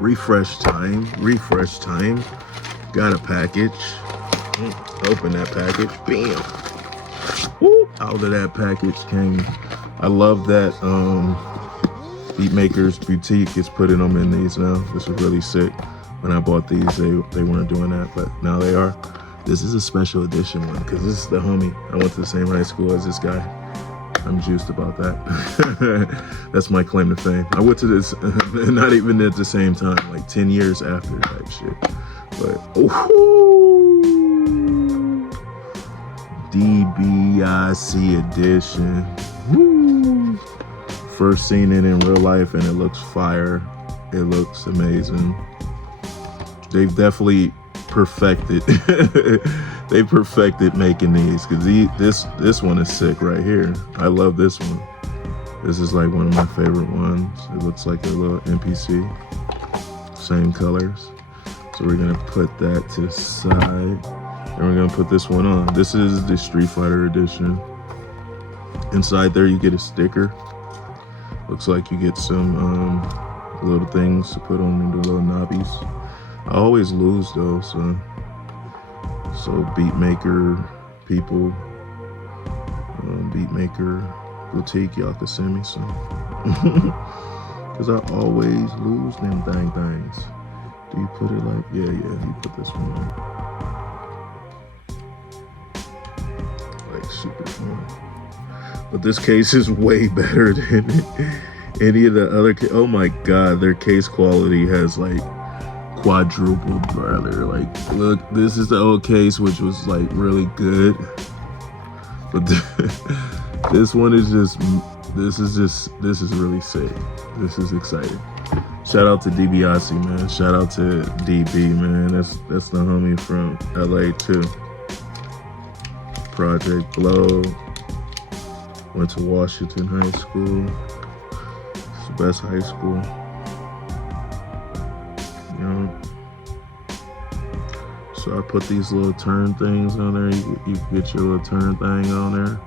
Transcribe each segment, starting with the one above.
refresh time. Got a package. Open that package. Bam. Woo. Out of that package came. I love that Beatmakers Boutique is putting them in these now. This is really sick. When I bought these, they weren't doing that, but now they are. This is a special edition one because this is the homie. I went to the same high school as this guy. I'm juiced about that. That's my claim to fame. I went to this, not even at the same time, like 10 years after type shit. But, ooh, DBIC edition. Woo. First seen it in real life and it looks fire. It looks amazing. They've definitely perfected. They perfected making these because this one is sick right here. I love this one. This is like one of my favorite ones. It looks like a little NPC. Same colors. So we're gonna put that to the side, and we're gonna put this one on. This is the Street Fighter edition. Inside there, you get a sticker. Looks like you get some little things to put on into little knobbies. I always lose though, so Beatmaker people, Beatmaker Boutique, y'all can send me some. Cause I always lose them dang things. Do you put it like, yeah, you put this one on. Like super fun. But this case is way better than any of the other, oh my God, their case quality has like quadrupled, brother. Like, look, this is the old case, which was like really good. But this one is just, this is really sick. This is exciting. Shout out to Dibia, man. Shout out to DB, man. That's the homie from LA too. Project Blow. Went to Washington High School. It's the best high school. You know. So I put these little turn things on there. You get your little turn thing on there.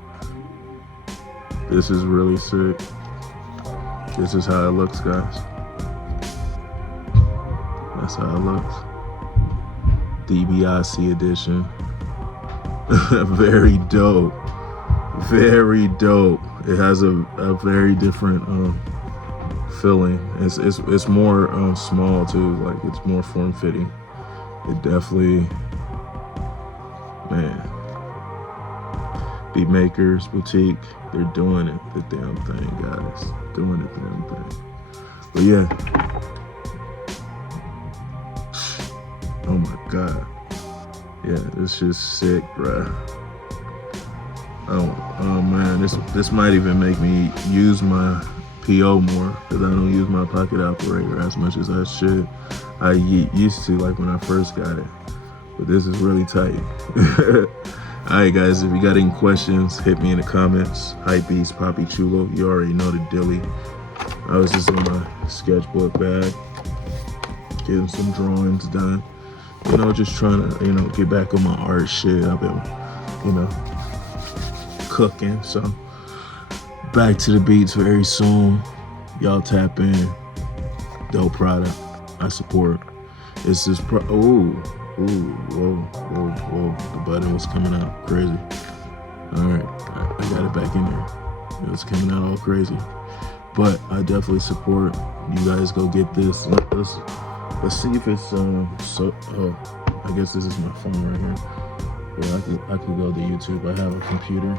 This is really sick. This is how it looks, guys. That's how it looks. DBIC edition. Very dope. Very dope. It has a very different feeling. It's more small too. Like it's more form fitting. It definitely, man. Beatmakers Boutique, they're doing it. The damn thing, guys. Doing the damn thing. But yeah. Oh my God. Yeah, this is sick, bruh. Oh man, this might even make me use my PO more because I don't use my pocket operator as much as I should. I used to, like when I first got it, but this is really tight. All right, guys, if you got any questions, hit me in the comments. Hypebeast, Poppy Chulo, you already know the dilly. I was just in my sketchbook bag, getting some drawings done. You know, just trying to, you know, get back on my art shit. I've been, you know, cooking. So back to the beats very soon. Y'all tap in. Dope product. I support. It's this whoa. The button was coming out crazy. All right, I got it back in there. It was coming out all crazy. But I definitely support. You guys go get this. Let's see if it's I guess this is my phone right here. Yeah, I could go to YouTube. I have a computer.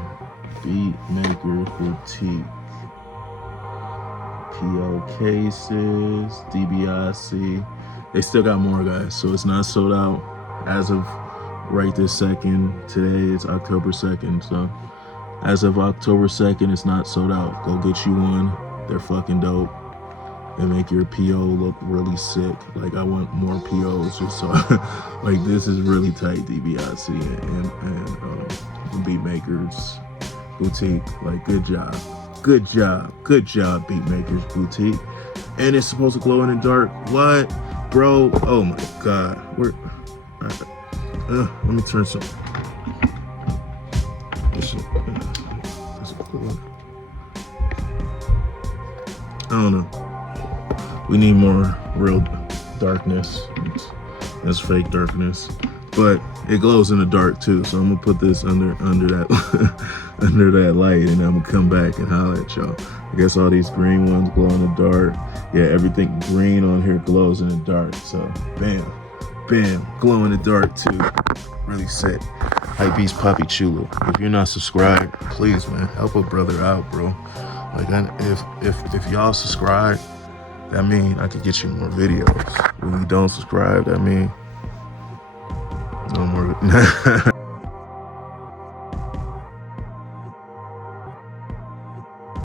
Beatmaker Boutique. PO cases, DBIC. They still got more, guys, so it's not sold out as of right this second. Today is October 2nd, so as of October 2nd, it's not sold out. Go get you one. They're fucking dope. And make your PO look really sick. Like, I want more POs just so like this is really tight, DBIC and Beatmakers Boutique. Like, good job, Beatmakers Boutique. And it's supposed to glow in the dark. What, bro? Oh my God. Let me turn some. I don't know. We need more real darkness. It's fake darkness, but it glows in the dark too. So I'm gonna put this under that under that light, and I'm gonna come back and holler at y'all. I guess all these green ones glow in the dark. Yeah, everything green on here glows in the dark. So bam, bam, glow in the dark too. Really sick. Hypebeast Poppy Chulo. If you're not subscribed, please, man, help a brother out, bro. Like, if y'all subscribe, that mean I could get you more videos. When you don't subscribe, that mean no more.